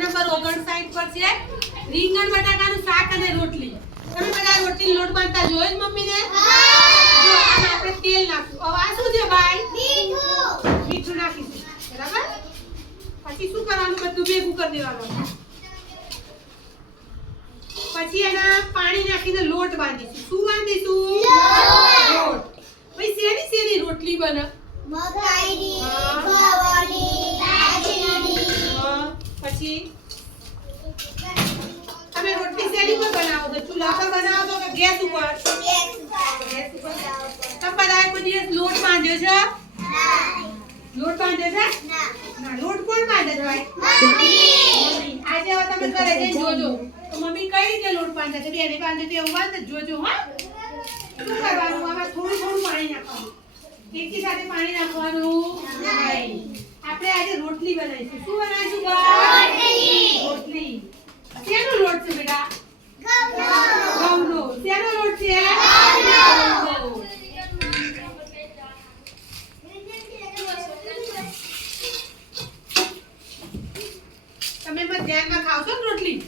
Number 59 પર છે. રીંગણ બટાકાનું શાક અને રોટલી. તમે બધા રોટલી લોટ બાંધતા જોયો જ મમ્મીને? જો આમાં આપણે તેલ નાખશું. હવે આ શું છે ભાઈ? મીઠું. નાખીશું. બરાબર? પછી શું કરવાનું? બધું ભેગું કરી દેવાનું. પછી એના પાણી નાખીને લોટ બાંધીશું. શું બાંધીશું? લોટ. પછી શેની શેની રોટલી બને? હા, પછી તમે રોટલી શેની પર બનાવો છો? ચૂલા પર બનાવો છો કે ગેસ ઉપર? ગેસ ઉપર તમે બધાએ કોઈ દિવસ લોટ બાંધ્યો છે? લોટ બાંધ્યો છે? ના લોટ કોણ બાંધે છે ભાઈ? મમ્મી. આજે હવે તમે ઘરે જઈને જોજો. તો મમ્મી કઈ રીતે લોટ બાંધે છે? બેને બાંધે છે એવું બાંધે? જોજો હા? શું કરવાનું? આમાં થોડું થોડું પાણી નાખવાનું. એકી સાથે પાણી નાખવાનું? નહીં. આપણે આજે રોટલી બનાવીશું. શું બનાવીશું બા? રોટલી શેનો લોટ છે બેટા ઘઉંનો શેનો લોટ છે ઘઉંનો. તમે એમાં ધ્યાનમાં ખાવ છો ને રોટલી?